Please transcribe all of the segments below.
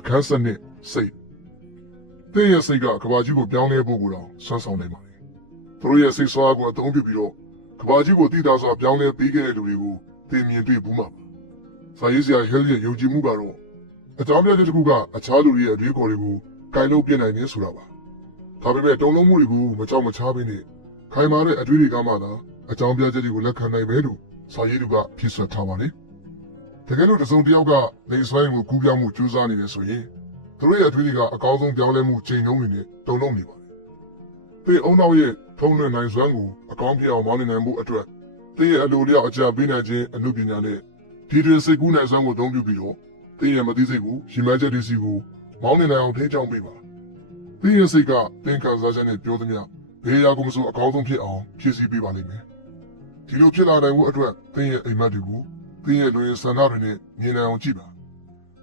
အခန်းစနစ်စိတ်သင်ရဲ့စိတ်ကကဘာကြီးကိုပြောင်းလဲဖို့ကိုတော့စွမ်းဆောင်နိုင်ပါတယ်သူတို့ရဲ့စိတ်ဆွားကိုအသုံးပြုပြီးတော့ကဘာကြီးကိုတည်တာစွာပြောင်းလဲပေးခဲ့တဲ့လူတွေကိုသင်မြင်တွေ့ဘူးမှာပါစာရေးဆရာဟဲလ်ရဲ့ယုံကြည်မှုကတော့အကြောင်းပြချက်တစ်ခုကအခြားလူတွေရဲ့အတွေးခေါ်တွေကိုကင်လို့ပြနိုင်နေဆိုတာပါဒါပေမဲ့တုံ့လုံးမှုတွေကိုမကြောက်မချားဘဲနဲ့ခိုင်မာတဲ့အတွေးတွေကမှသာအကြောင်းပြချက်တွေကိုလက်ခံနိုင်မယ်လို့စာရေးသူကဖြည့်ဆွတ်ထားပါတယ်တကယ်လို့တစုံတစ်ယောက်ကလိန်ဆွဲကိုကူးပြောင်းမှုကြိုးစားနေတယ်ဆိုရင်သူတို့ရဲ့အတွေးတွေကအကောင်းဆုံးပြောင်းလဲမှုချိန်နှုန်းတွေနဲ့တုံ့လုံးနေပါတယ်သင်အုံနောက်ရဲ့ထုံးလွှင့်နိုင်စွမ်းကိုအကောင်းပြအောင်မောင်းနေနိုင်မှုအတွက်သင်ရဲ့အလိုလျောက်အကြံပေးနိုင်ခြင်းအမှုပညာနဲ့ဒီတွင်စိတ်ကူးနိုင်စွမ်းကိုသုံးပြုပြီးတော့သင်ရဲ့မသိစိတ်ကိုရည်မှန်းချက်တွေစီကိုမောင်းနေနိုင်အောင်ထိန်းချောင်းပေးပါသင်ရဲ့စိတ်ကသင်ခံစားချက်နဲ့ပြောသမျှဘယ်အရာကိုမဆိုအကောင်းဆုံးဖြစ်အောင်ဖြည့်ဆည်းပေးပါလိမ့်မယ်ဒီလိုဖြစ်လာနိုင်မှုအတွက်သင်ရဲ့အိမ်မက်တွေကိုသင်ရဲ့လူရင်းဆန္ဒတွေနဲ့မြင်နိုင်အောင်ကြည့်ပါ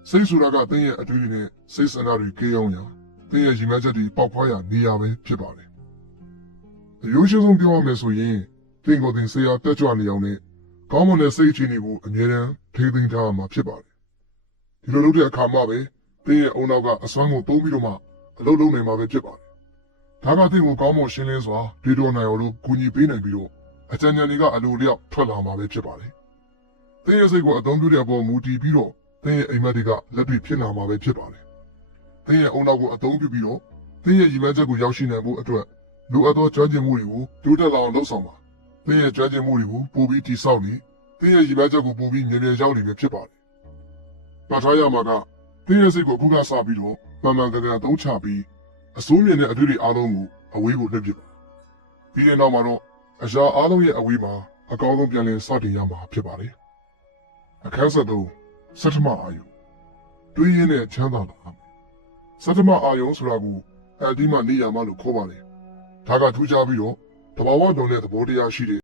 စိတ်ဆိုတာကသင်ရဲ့အတွေ့အကြုံနဲ့စိတ်ဆန္ဒတွေကြေးအောင်ရာသင်ရဲ့ရည်မှန်းချက်တွေပေါက်ဖွားရာနေရာပဲဖြစ်ပါတယ်အရိုးရှင်းဆုံးပြောရမယ်ဆိုရင်သင်ကိုယ်သင်ဆရာတက်ကြွနေအောင်နဲ့ကောင်းမွန်တဲ့စိတ်အခြေအနေကိုအမြဲတမ်းထိန်းသိမ်းထားရမှာဖြစ်ပါတယ်ဒီလိုလုပ်တဲ့အခါမှာပဲသင်ရဲ့အုံနောက်ကအစွမ်းကိုသုံးပြီးတော့မှအလုပ်လုပ်နိုင်မှာပဲဖြစ်ပါတယ်ဒါကသင်ကိုကောင်းမွန်ရှင်းလင်းစွာတွေးတောနိုင်အောင်လို့ကူညီပေးနိုင်ပြီးတော့အကြံဉာဏ်တွေကအလိုလျောက်ထွက်လာမှာပဲဖြစ်ပါတယ်သင်ရဲ့စိတ်ကိုအသုံးပြုတဲ့အပေါ်မူတည်ပြီးတော့သင်ရဲ့အိမ်မက်တွေကလက်တွေ့ဖြစ်လာမှာပဲဖြစ်ပါတယ်သင်ရဲ့အုံနောက်ကိုအသုံးပြုပြီးတော့သင်ရဲ့ရည်မှန်းချက်ကိုရောက်ရှိနိုင်ဖို့အတွက်လိုအပ်သောကျွမ်းကျင်မှုတွေကိုတိုးတက်လာအောင်လုပ်ဆောင်ပါသင်ရဲ့ကျွမ်းကျင်မှုတွေကိုပိုပြီးတည်ဆောက်နေသင်ရဲ့ရည်မှန်းချက်ကိုပိုပြီးမြင်မြင်ရောက်နေပဲဖြစ်ပါတယ်။ပတ်ထားရမှာကသင်ရဲ့စိတ်ကိုအခုကစပြီးတော့မှန်မှန်ကန်ကန်သုံးချပြီးအစိုးမြင်တဲ့အတွေ့အကြုံအားလုံးကိုအဝေးကိုလှည့်ပစ်ပါ။ပြီးတဲ့နောက်မှာတော့အရာအားလုံးရဲ့အဝေးမှာအကောင်းဆုံးပြန်လည်စတင်ရမှာဖြစ်ပါတယ်။အခန်း73စတ္တမအာယုတွေးရင်းနဲ့ချမ်းသာလာမယ်။စတ္တမအာယုဆိုတာကိုအတ္တိမနေရာမလို့ခေါ်ပါတယ်။ဒါကထူးခြားပြီးတော့တဘာဝတော်တဲ့သဘောတရားရှိတဲ့